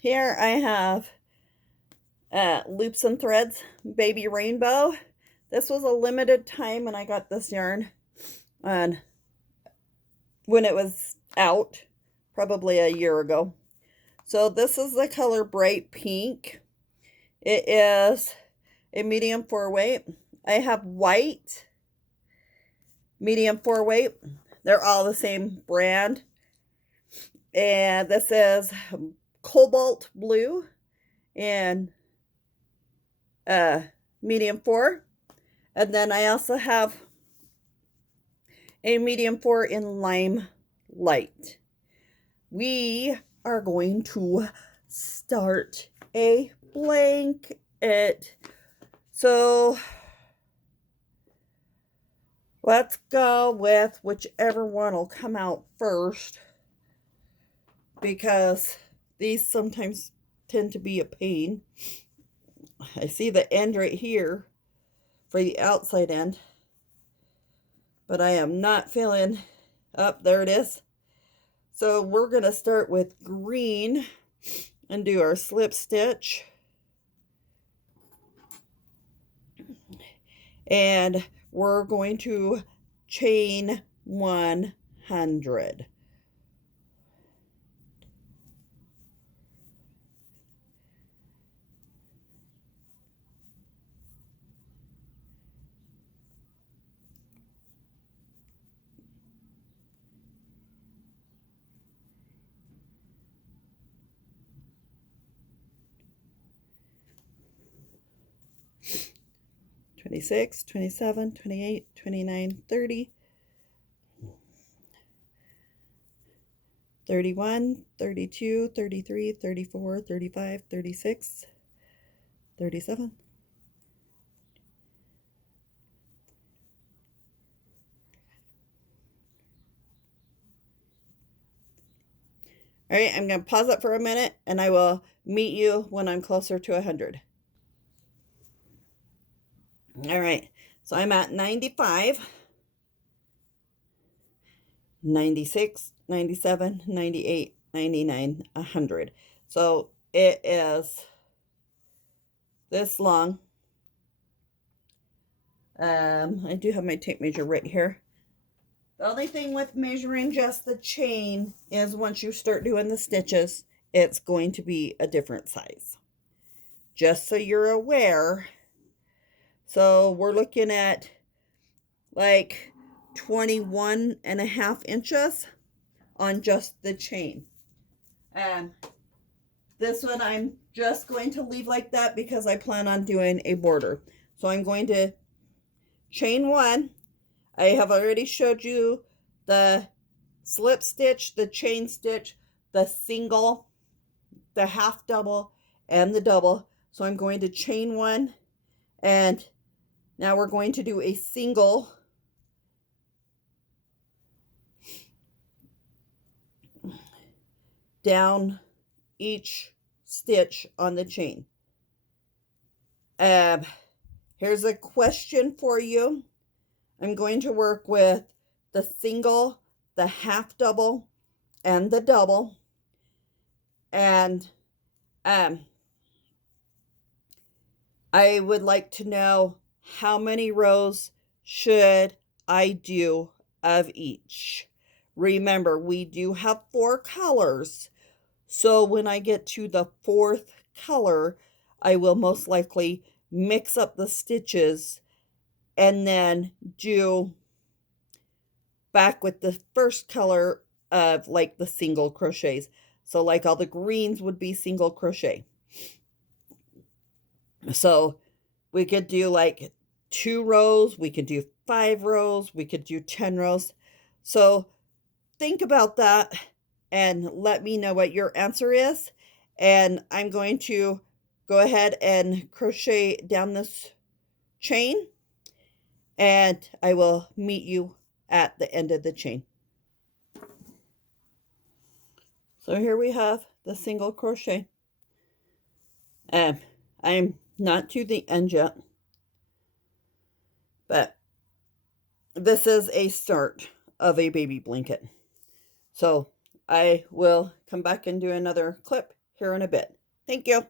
Here I have Loops and Threads Baby Rainbow. This was a limited time and I got this yarn on when it was out, probably a year ago. So this is the color Bright Pink. It is a medium 4-weight. I have white, medium 4-weight. They're all the same brand. And this is Cobalt Blue and medium 4. And then I also have a medium 4 in Lime Light. We are going to start a blanket. So let's go with whichever one will come out first, because these sometimes tend to be a pain. I see the end right here for the outside end, but I am not feeling up. There it is. So we're going to start with green and do our slip stitch. And we're going to chain 100. $26, $27, $28, $29, $30, $31, $32, $33, $34, $35, $36, $37. All right, I'm going to pause it for a minute and I will meet you when I'm closer to 100. All right, so I'm at 95, 96, 97, 98, 99, 100. So it is this long. I do have my tape measure right here. The only thing with measuring just the chain is once you start doing the stitches, it's going to be a different size. Just so you're aware. So we're looking at like 21.5 inches on just the chain. This one I'm just going to leave like that because I plan on doing a border. So I'm going to chain 1. I have already showed you the slip stitch, the chain stitch, the single, the half double, and the double. So I'm going to chain 1, and now we're going to do a single down each stitch on the chain. Here's a question for you. I'm going to work with the single, the half double, and the double. And I would like to know how many rows should I do of each. Remember, we do have 4 colors. So when I get to the 4th color, I will most likely mix up the stitches and then do back with the first color of like the single crochets. So like all the greens would be single crochet. So we could do like 2 rows, we could do 5 rows, we could do 10 rows. So think about that and let me know what your answer is. And I'm going to go ahead and crochet down this chain, and I will meet you at the end of the chain. So here we have the single crochet. I'm not to the end yet, but this is a start of a baby blanket. So I will come back and do another clip here in a bit. Thank you.